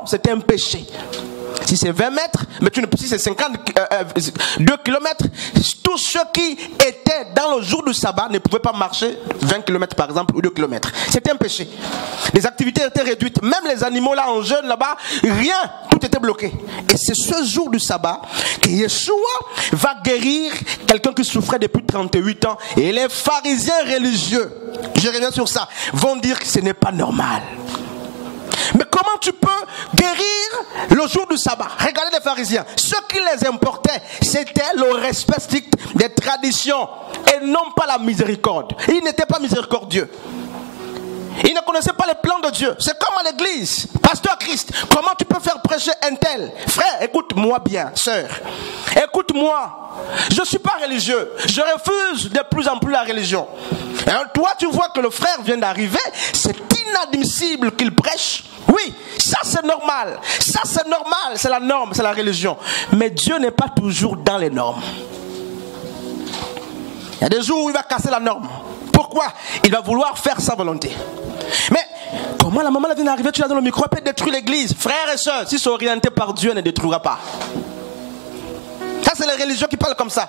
Non, c'était un péché. Si c'est 20 mètres, mais si c'est 52 kilomètres, tous ceux qui étaient dans le jour du sabbat ne pouvaient pas marcher 20 kilomètres par exemple ou 2 kilomètres. C'était un péché. Les activités étaient réduites. Même les animaux là en jeûne là-bas, rien, tout était bloqué. Et c'est ce jour du sabbat que Yeshua va guérir quelqu'un qui souffrait depuis 38 ans. Et les pharisiens religieux, je reviens sur ça, vont dire que ce n'est pas normal. Mais comment tu peux guérir le jour du sabbat? Regardez les pharisiens. Ce qui les importait, c'était le respect strict des traditions et non pas la miséricorde. Ils n'étaient pas miséricordieux. Ils ne connaissaient pas les plans de Dieu. C'est comme à l'église. Pasteur Christ, comment tu peux faire prêcher un tel? Frère, écoute-moi bien, sœur. Écoute-moi. Je ne suis pas religieux. Je refuse de plus en plus la religion. Alors toi, tu vois que le frère vient d'arriver. C'est inadmissible qu'il prêche. Oui, ça c'est normal. Ça c'est normal. C'est la norme, c'est la religion. Mais Dieu n'est pas toujours dans les normes. Il y a des jours où il va casser la norme. Pourquoi? Il va vouloir faire sa volonté. Mais comment la maman vient d'arriver, tu l'as dans le micro, elle peut détruire l'église. Frères et sœurs, si c'est orienté par Dieu, elle ne détruira pas. Ça c'est les religieux qui parlent comme ça.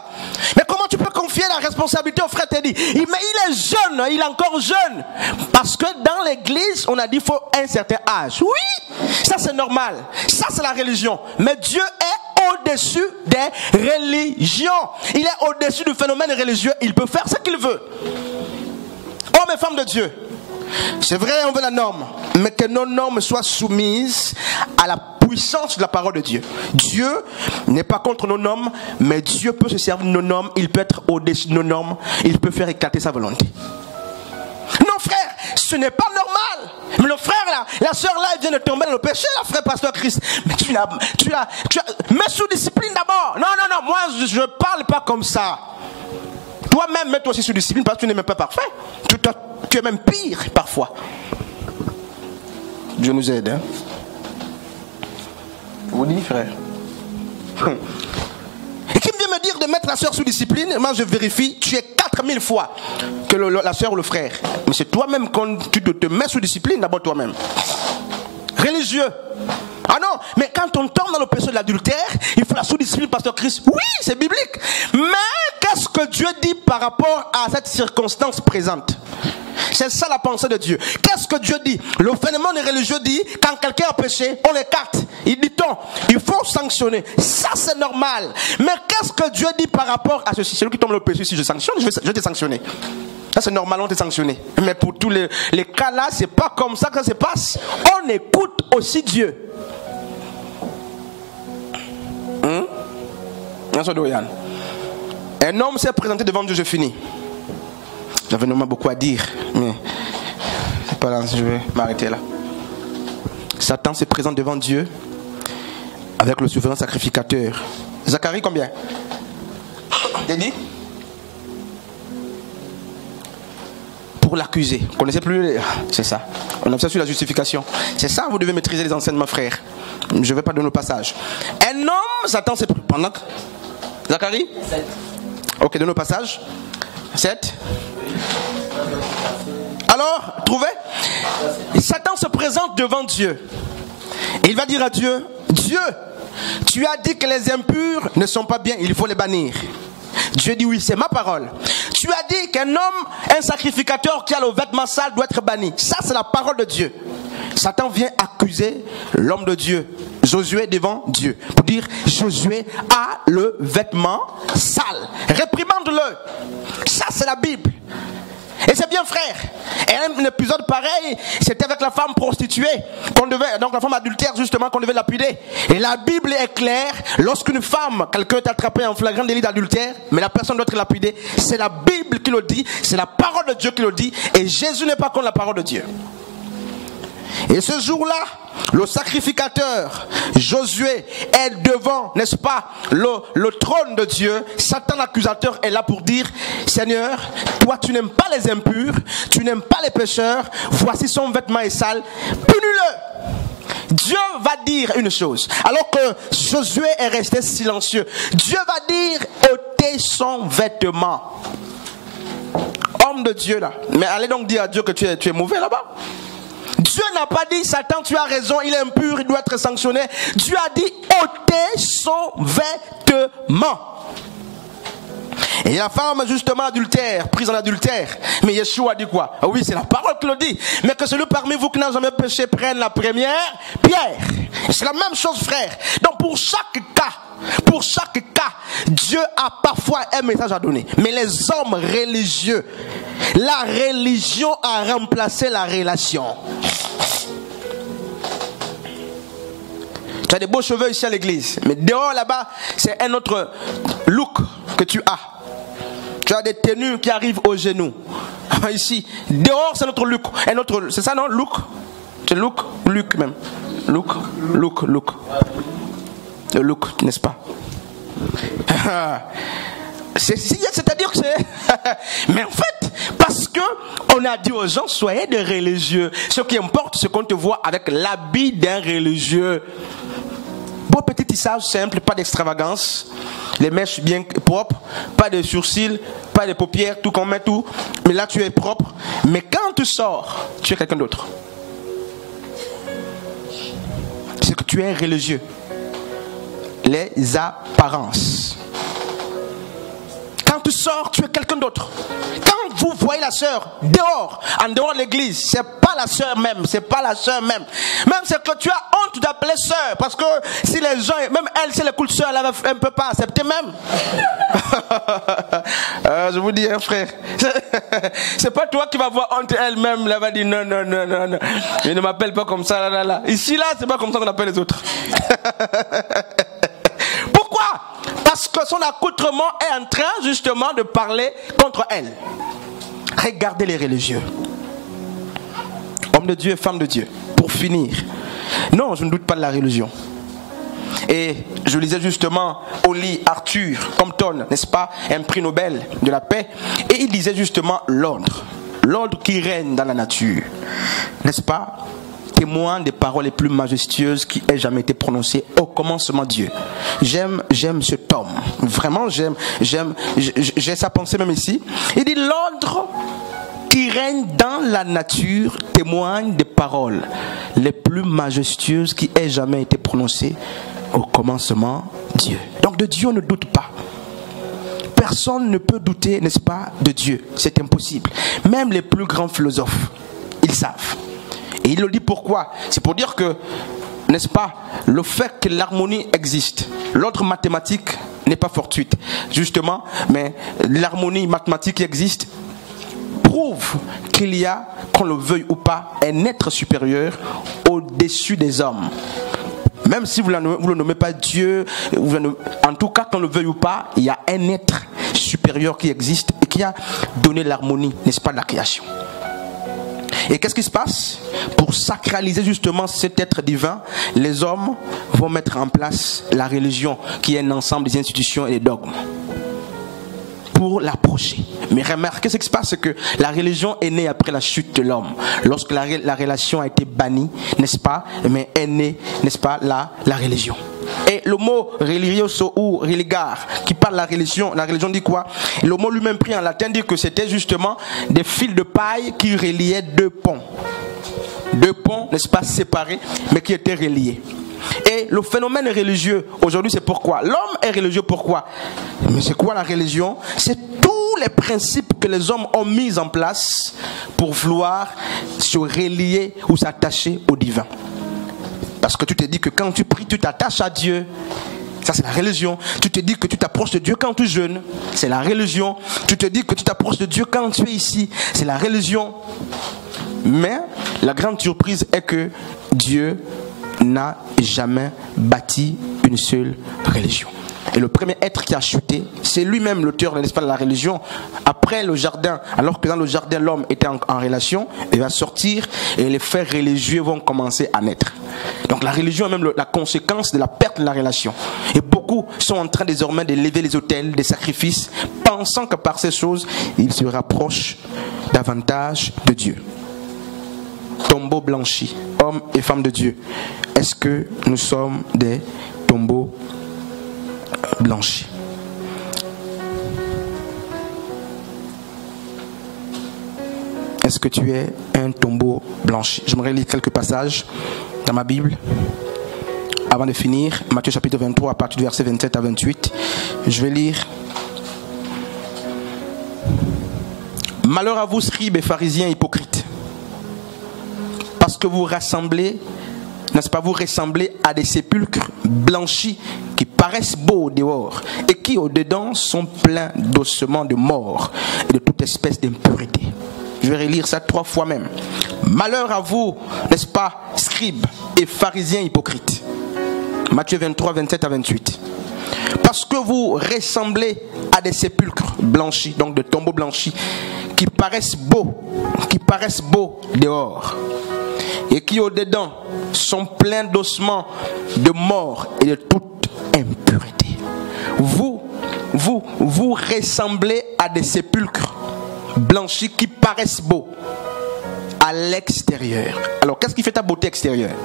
Mais comment tu peux confier la responsabilité au frère Teddy? Mais il est jeune, il est encore jeune. Parce que dans l'église, on a dit qu'il faut un certain âge. Oui, ça c'est normal. Ça c'est la religion. Mais Dieu est au-dessus des religions. Il est au-dessus du phénomène religieux. Il peut faire ce qu'il veut. Hommes et femmes de Dieu, c'est vrai, on veut la norme, mais que nos normes soient soumises à la puissance de la parole de Dieu. Dieu n'est pas contre nos normes, mais Dieu peut se servir de nos normes. Il peut être au-dessus de nos normes. Il peut faire éclater sa volonté. Non frère, ce n'est pas normal. Mais le frère là, la soeur là, il vient de tomber dans le péché, là, frère pasteur Christ. Mais tu as, mets sous discipline d'abord. Non, moi je ne parle pas comme ça. Toi-même, mets-toi aussi sous discipline parce que tu n'es même pas parfait. Tu es même pire parfois. Dieu nous aide. Hein? Vous dites, frère. Et qui vient me dire de mettre la soeur sous discipline? Moi, je vérifie, tu es 4000 fois que la soeur ou le frère. Mais c'est toi-même quand tu te mets sous discipline, d'abord toi-même. Religieux. Ah non, mais quand on tombe dans le péché de l'adultère, il faut la sous-discipline, pasteur Christ. Oui, c'est biblique. Mais qu'est-ce que Dieu dit par rapport à cette circonstance présente? C'est ça la pensée de Dieu. Qu'est-ce que Dieu dit? Le phénomène religieux dit, quand quelqu'un a péché, on l'écarte. Il dit, il faut sanctionner. Ça c'est normal. Mais qu'est-ce que Dieu dit par rapport à ceci? Celui qui tombe dans le péché, si je sanctionne, je vais te sanctionner. Ça c'est normal, on te sanctionné. Mais pour tous les cas là, c'est pas comme ça que ça se passe. On écoute aussi Dieu. Un homme s'est présenté devant Dieu, je finis. J'avais normalement beaucoup à dire, mais c'est pas là, je vais m'arrêter là. Satan se présente devant Dieu avec le souverain sacrificateur. Zacharie, combien? T'as dit? Pour l'accuser. Vous ne connaissez plus? C'est ça. On a fait sur la justification. C'est ça, vous devez maîtriser les enseignements, frères. Je ne vais pas donner le passage. Un homme, Satan s'est pris. Pendant que... Zacharie 7. Ok, donne le passage. 7. Alors, trouvez? Satan se présente devant Dieu. Et il va dire à Dieu, Dieu, tu as dit que les impurs ne sont pas bien, il faut les bannir. Dieu dit oui, c'est ma parole. Tu as dit qu'un homme, un sacrificateur qui a le vêtement sale doit être banni. Ça c'est la parole de Dieu. Satan vient accuser l'homme de Dieu, Josué, devant Dieu, pour dire Josué a le vêtement sale. Réprimande-le. Ça c'est la Bible. Et c'est bien, frère. Et un épisode pareil, c'était avec la femme prostituée, donc la femme adultère justement, qu'on devait lapider. Et la Bible est claire, lorsqu'une femme, quelqu'un est attrapé en flagrant délit d'adultère, mais la personne doit être lapidée, c'est la Bible qui le dit, c'est la parole de Dieu qui le dit, et Jésus n'est pas contre la parole de Dieu. Et ce jour-là, le sacrificateur Josué est devant, n'est-ce pas, le trône de Dieu. Satan l'accusateur est là pour dire, Seigneur, toi tu n'aimes pas les impurs, tu n'aimes pas les pécheurs, voici son vêtement est sale, punis-le. Dieu va dire une chose, alors que Josué est resté silencieux. Dieu va dire, ôtez son vêtement. Homme de Dieu là, mais allez donc dire à Dieu que tu es mauvais là-bas. Dieu n'a pas dit, Satan, tu as raison, il est impur, il doit être sanctionné. Dieu a dit, ôtez son vêtement. Et la femme, justement, adultère, prise en adultère. Mais Yeshua a dit quoi? Ah oui, c'est la parole qui le dit. Mais que celui parmi vous qui n'a jamais péché prenne la première pierre. C'est la même chose, frère. Donc pour chaque cas, Dieu a parfois un message à donner. Mais les hommes religieux, la religion a remplacé la relation. Tu as des beaux cheveux ici à l'église, mais dehors là-bas, c'est un autre look que tu as. Tu as des tenues qui arrivent aux genoux. Ici, dehors, c'est notre look. C'est ça, non? Look? C'est look? Look même. Look. Le look, n'est-ce pas? C'est-à-dire que c'est... Mais en fait, parce que on a dit aux gens, soyez des religieux. Ce qui importe, c'est qu'on te voit avec l'habit d'un religieux. Beau petit tissage simple, pas d'extravagance. Les mèches bien propres, pas de sourcils, pas de paupières, tout qu'on met tout. Mais là, tu es propre. Mais quand tu sors, tu es quelqu'un d'autre. C'est que tu es religieux. Les apparences. Quand tu sors, tu es quelqu'un d'autre. Quand vous voyez la sœur dehors, en dehors de l'église, c'est pas la sœur même, c'est pas la sœur même. Même c'est que tu as honte d'appeler sœur, parce que si les gens, même elle, c'est la cool sœur, elle ne peut pas accepter même. Je vous dis, hein, frère, c'est pas toi qui vas voir honte elle-même, elle va dire non, je ne m'appelle pas comme ça, là. Ici, là, c'est pas comme ça qu'on appelle les autres. Pourquoi? Parce que son accoutrement est en train justement de parler contre elle. Regardez les religieux. Hommes de Dieu et femmes de Dieu. Pour finir. Non, je ne doute pas de la religion. Et je lisais justement Oli Arthur Compton, n'est-ce pas? Un prix Nobel de la paix. Et il disait justement l'ordre. L'ordre qui règne dans la nature. N'est-ce pas? Témoin des paroles les plus majestueuses qui aient jamais été prononcées au commencement Dieu. J'aime cet homme. Vraiment, j'ai sa pensée même ici. Il dit l'ordre qui règne dans la nature témoigne des paroles les plus majestueuses qui aient jamais été prononcées au commencement Dieu. Donc de Dieu on ne doute pas. Personne ne peut douter, n'est-ce pas, de Dieu. C'est impossible. Même les plus grands philosophes, ils savent. Et il le dit pourquoi? C'est pour dire que, n'est-ce pas, le fait que l'harmonie existe, l'ordre mathématique n'est pas fortuite, justement, mais l'harmonie mathématique qui existe prouve qu'il y a, qu'on le veuille ou pas, un être supérieur au-dessus des hommes. Même si vous ne le nommez pas Dieu, en tout cas, qu'on le veuille ou pas, il y a un être supérieur qui existe et qui a donné l'harmonie, n'est-ce pas, de la création. Et qu'est-ce qui se passe? Pour sacraliser justement cet être divin, les hommes vont mettre en place la religion, qui est un ensemble des institutions et des dogmes, pour l'approcher. Mais remarquez ce qui se passe, c'est que la religion est née après la chute de l'homme. Lorsque la relation a été bannie, n'est-ce pas? Mais est née, n'est-ce pas, la religion. Et le mot religioso ou religar, qui parle de la religion dit quoi? Le mot lui-même pris en latin dit que c'était justement des fils de paille qui reliaient deux ponts. Deux ponts, n'est-ce pas, séparés, mais qui étaient reliés. Et le phénomène religieux, aujourd'hui, c'est pourquoi? L'homme est religieux, pourquoi? Mais c'est quoi la religion? C'est tous les principes que les hommes ont mis en place pour vouloir se relier ou s'attacher au divin. Parce que tu te dis que quand tu pries, tu t'attaches à Dieu. Ça, c'est la religion. Tu te dis que tu t'approches de Dieu quand tu jeûnes. C'est la religion. Tu te dis que tu t'approches de Dieu quand tu es ici. C'est la religion. Mais la grande surprise est que Dieu n'a jamais bâti une seule religion. Et le premier être qui a chuté, c'est lui-même l'auteur, n'est-ce pas, de la religion. Après le jardin, alors que dans le jardin l'homme était en relation, il va sortir et les faits religieux vont commencer à naître. Donc la religion est même la conséquence de la perte de la relation. Et beaucoup sont en train désormais de lever les autels, des sacrifices, pensant que par ces choses, ils se rapprochent davantage de Dieu. Tombeaux blanchis, hommes et femmes de Dieu. Est-ce que nous sommes des tombeaux blanchis? Est-ce que tu es un tombeau blanchi? J'aimerais lire quelques passages dans ma Bible. Avant de finir, Matthieu chapitre 23, à partir du verset 27 à 28, je vais lire. Malheur à vous, scribes et pharisiens hypocrites, parce que vous rassemblez, n'est-ce pas, vous ressemblez à des sépulcres blanchis qui paraissent beaux au dehors et qui au dedans sont pleins d'ossements de mort et de toute espèce d'impureté. Je vais relire ça 3 fois même. Malheur à vous, n'est-ce pas, scribes et pharisiens hypocrites. Matthieu 23, 27 à 28. Parce que vous ressemblez à des sépulcres blanchis, donc de tombeaux blanchis, qui paraissent beaux dehors, et qui au-dedans sont pleins d'ossements de mort et de toute impureté. Vous ressemblez à des sépulcres blanchis qui paraissent beaux à l'extérieur. Alors, qu'est-ce qui fait ta beauté extérieure?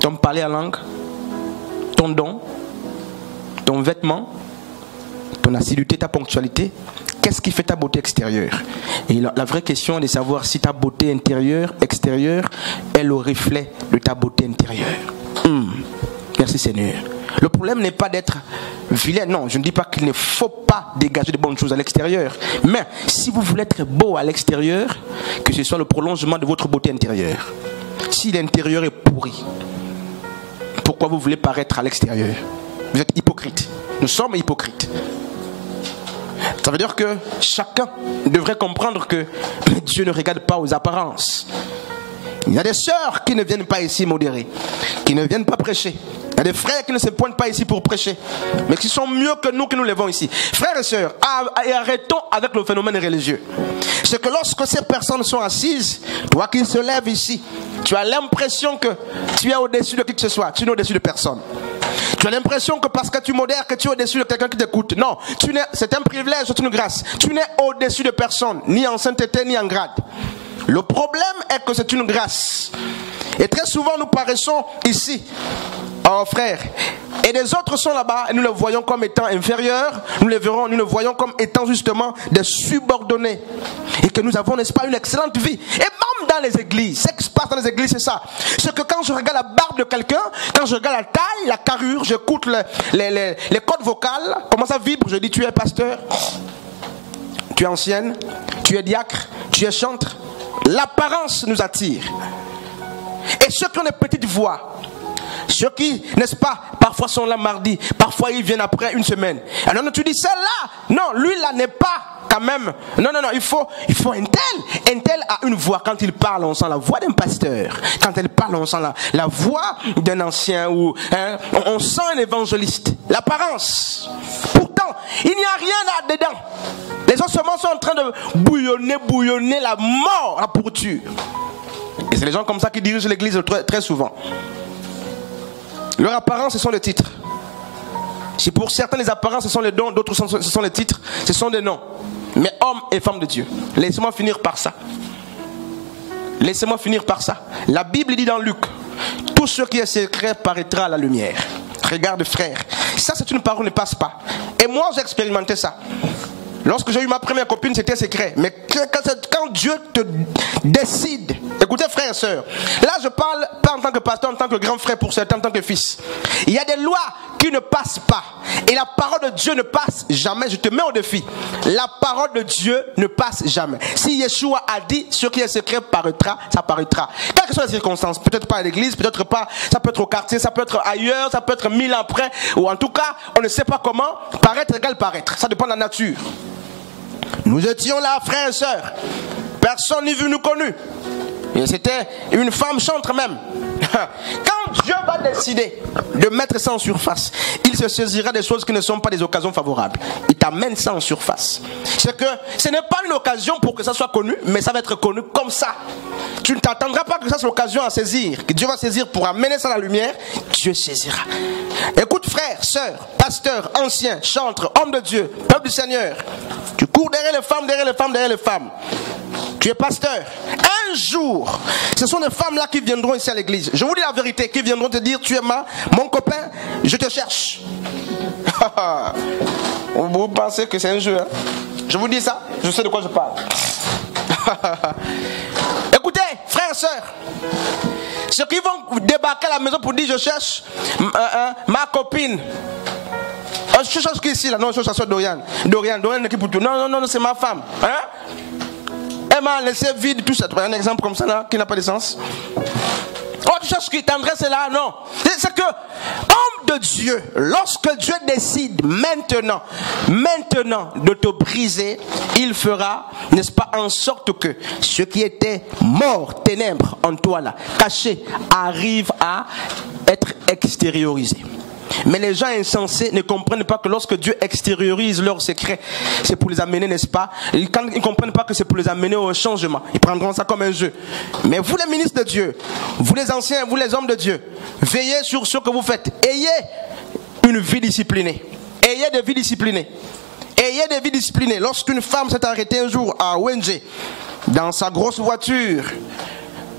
Ton parler en langue, ton don, ton vêtement, ton assiduité, ta ponctualité. Qu'est-ce qui fait ta beauté extérieure? Et la vraie question est de savoir si ta beauté intérieure, extérieure, est le reflet de ta beauté intérieure. Merci Seigneur. Le problème n'est pas d'être vilain. Non, je ne dis pas qu'il ne faut pas dégager de bonnes choses à l'extérieur. Mais si vous voulez être beau à l'extérieur, que ce soit le prolongement de votre beauté intérieure. Si l'intérieur est pourri, pourquoi vous voulez paraître à l'extérieur? Vous êtes hypocrite. Nous sommes hypocrites. Ça veut dire que chacun devrait comprendre que Dieu ne regarde pas aux apparences. Il y a des sœurs qui ne viennent pas ici modérer, qui ne viennent pas prêcher. Il y a des frères qui ne se pointent pas ici pour prêcher, mais qui sont mieux que nous levons ici. Frères et sœurs, arrêtons avec le phénomène religieux. C'est que lorsque ces personnes sont assises, toi qui se lèves ici, tu as l'impression que tu es au-dessus de qui que ce soit. Tu n'es au-dessus de personne. Tu as l'impression que parce que tu modères, que tu es au-dessus de quelqu'un qui t'écoute. Non, c'est un privilège, c'est une grâce. Tu n'es au-dessus de personne, ni en sainteté, ni en grade. Le problème est que c'est une grâce. Et très souvent, nous paraissons ici, oh frère, et les autres sont là-bas, et nous les voyons comme étant inférieurs, nous les voyons comme étant justement des subordonnés. Et que nous avons, n'est-ce pas, une excellente vie. Et même dans les églises, ce qui se passe dans les églises, c'est ça. C'est que quand je regarde la barbe de quelqu'un, quand je regarde la taille, la carrure, j'écoute les cordes vocales, comment ça vibre, je dis tu es pasteur, tu es ancienne, tu es diacre, tu es chantre. L'apparence nous attire. Et ceux qui ont des petites voix, ceux qui, n'est-ce pas, parfois sont là mardi, parfois ils viennent après une semaine. Alors tu dis celle-là, non, lui là n'est pas quand même. Non, il faut un tel a une voix. Quand il parle, on sent la voix d'un pasteur. Quand elle parle, on sent la voix d'un ancien ou on sent un évangéliste. L'apparence. Pourtant, il n'y a rien là-dedans. Les ossements sont en train de bouillonner la mort, la pourriture. Et c'est les gens comme ça qui dirigent l'église très, très souvent. Leur apparence, ce sont les titres. Si pour certains les apparences, ce sont les dons, d'autres ce sont les titres, ce sont des noms. Mais hommes et femmes de Dieu, laissez-moi finir par ça. Laissez-moi finir par ça. La Bible dit dans Luc, tout ce qui est secret paraîtra à la lumière. Regarde frère, ça c'est une parole qui ne passe pas. Et moi j'ai expérimenté ça. Lorsque j'ai eu ma première copine, c'était secret. Mais quand Dieu te décide, écoutez frères et sœurs, là je parle pas en tant que pasteur, en tant que grand frère pour certains, en tant que fils. Il y a des lois qui ne passent pas. Et la parole de Dieu ne passe jamais. Je te mets au défi. La parole de Dieu ne passe jamais. Si Yeshua a dit, ce qui est secret paraîtra, ça paraîtra. Quelles que soient les circonstances, peut-être pas à l'église, peut-être pas, ça peut être au quartier, ça peut être ailleurs, ça peut être 1000 ans après, ou en tout cas, on ne sait pas comment, paraître égale paraître. Ça dépend de la nature. Nous étions là, frères et sœurs. Personne n'y vu nous connu. Et c'était une femme chantre même. Quand Dieu va décider de mettre ça en surface, il se saisira des choses qui ne sont pas des occasions favorables. Il t'amène ça en surface. C'est que ce n'est pas une occasion pour que ça soit connu, mais ça va être connu comme ça. Tu ne t'attendras pas que ça soit l'occasion à saisir, que Dieu va saisir pour amener ça à la lumière. Dieu saisira. Écoute frère, sœur, pasteur, ancien, chantre, homme de Dieu, peuple du Seigneur. Tu cours derrière les femmes, derrière les femmes, derrière les femmes. Tu es pasteur. Un jour, ce sont des femmes là qui viendront ici à l'église. Je vous dis la vérité, qui viendront te dire, tu es mon copain, je te cherche. Vous pensez que c'est un jeu, hein? Je vous dis ça, je sais de quoi je parle. Écoutez, frères et sœurs, ceux qui vont débarquer à la maison pour dire je cherche ma copine. Je cherche qui ici là? Non, je cherche Dorian. Dorian qui pour tout. Non, c'est ma femme. Hein? Elle m'a laissé vide, tout ça. Tu vois un exemple comme ça là, qui n'a pas de sens. Oh, tu cherches qui? Tendresse là? Non. C'est que, homme de Dieu, lorsque Dieu décide maintenant de te briser, il fera, n'est-ce pas, en sorte que ce qui était mort, ténèbres en toi là, caché, arrive à être extériorisé. Mais les gens insensés ne comprennent pas que lorsque Dieu extériorise leurs secrets, c'est pour les amener, n'est-ce pas? Quand ils ne comprennent pas que c'est pour les amener au changement, ils prendront ça comme un jeu. Mais vous les ministres de Dieu, vous les anciens, vous les hommes de Dieu, veillez sur ce que vous faites. Ayez une vie disciplinée. Ayez des vies disciplinées. Ayez des vies disciplinées. Lorsqu'une femme s'est arrêtée un jour à ONG, dans sa grosse voiture,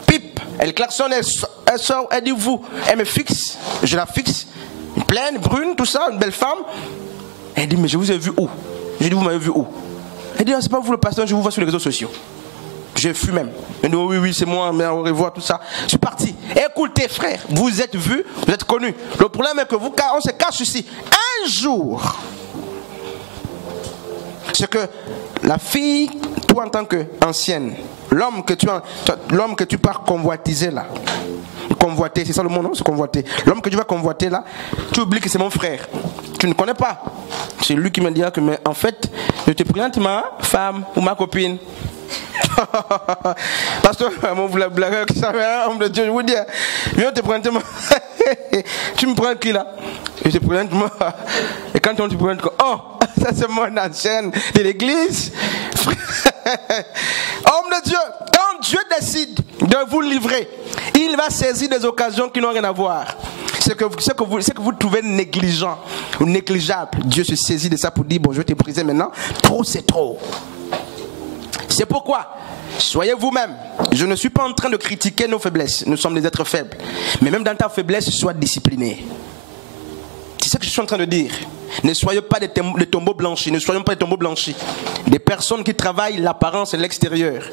pipe, elle klaxonne, elle sort, elle dit vous, elle me fixe, je la fixe. Pleine, brune, tout ça, une belle femme. Elle dit, mais je vous ai vu où? J'ai dit, vous m'avez vu où? Elle dit, c'est pas vous le pasteur, je vous vois sur les réseaux sociaux. J'ai fui même. Elle dit, oui, c'est moi, mais au revoir, tout ça. Je suis parti. Écoutez, frère, vous êtes vus, vous êtes connus. Le problème est que vous, on se cache ici. Un jour, c'est que la fille, toi en tant qu'ancienne, l'homme que tu pars convoitiser là, convoiter, c'est ça le mot, non? C'est convoiter. L'homme que tu vas convoiter là, tu oublies que c'est mon frère. Tu ne connais pas. C'est lui qui me dira que, mais en fait, je te présente ma femme ou ma copine. Pasteur, mon blagueur qui savait, homme de Dieu, je vous dis, viens te présenter moi. Tu me prends qui là? Je te présente moi. Et quand on te présente, oh, ça c'est mon ancienne de l'église. Homme de Dieu, quand Dieu décide de vous livrer, il va saisir des occasions qui n'ont rien à voir. Ce que vous trouvez négligent ou négligeable, Dieu se saisit de ça pour dire, bon, je vais te briser maintenant. Trop, c'est trop. C'est pourquoi, soyez vous-même. Je ne suis pas en train de critiquer nos faiblesses. Nous sommes des êtres faibles. Mais même dans ta faiblesse, sois discipliné. C'est ce que je suis en train de dire. Ne soyez pas des tombeaux blanchis. Ne soyons pas des tombeaux blanchis. Des personnes qui travaillent l'apparence et l'extérieur,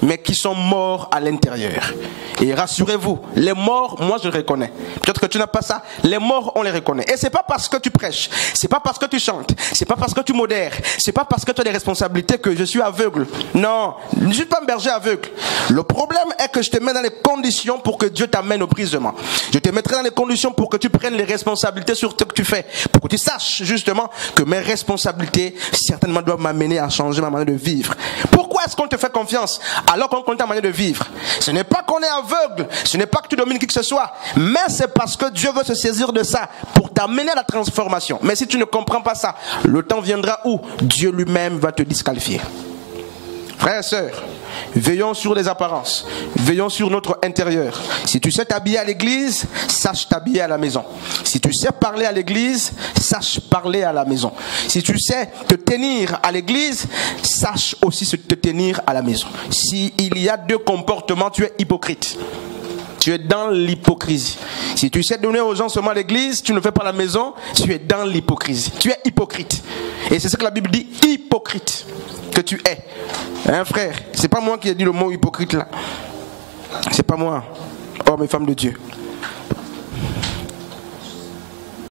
mais qui sont morts à l'intérieur. Et rassurez-vous, les morts, moi je les reconnais. Peut-être que tu n'as pas ça. Les morts, on les reconnaît. Et c'est pas parce que tu prêches, c'est pas parce que tu chantes, c'est pas parce que tu modères, c'est pas parce que tu as des responsabilités que je suis aveugle. Non, je ne suis pas un berger aveugle. Le problème est que je te mets dans les conditions pour que Dieu t'amène au brisement. Je te mettrai dans les conditions pour que tu prennes les responsabilités sur ce que tu fais, pour que tu saches justement que mes responsabilités certainement doivent m'amener à changer ma manière de vivre. Pourquoi est-ce qu'on te fait confiance alors qu'on connaît ta manière de vivre? Ce n'est pas qu'on est aveugle, ce n'est pas que tu domines qui que ce soit, mais c'est parce que Dieu veut se saisir de ça pour t'amener à la transformation. Mais si tu ne comprends pas ça, le temps viendra où Dieu lui-même va te disqualifier. Frères et sœurs, veillons sur les apparences, veillons sur notre intérieur. Si tu sais t'habiller à l'église, sache t'habiller à la maison. Si tu sais parler à l'église, sache parler à la maison. Si tu sais te tenir à l'église, sache aussi te tenir à la maison. S'il y a deux comportements, tu es hypocrite. Tu es dans l'hypocrisie. Si tu sais donner aux gens seulement à l'église, tu ne fais pas la maison, tu es dans l'hypocrisie. Tu es hypocrite. Et c'est ce que la Bible dit, hypocrite que tu es. Hein, frère, c'est pas moi qui ai dit le mot hypocrite là. C'est pas moi, homme et femme de Dieu.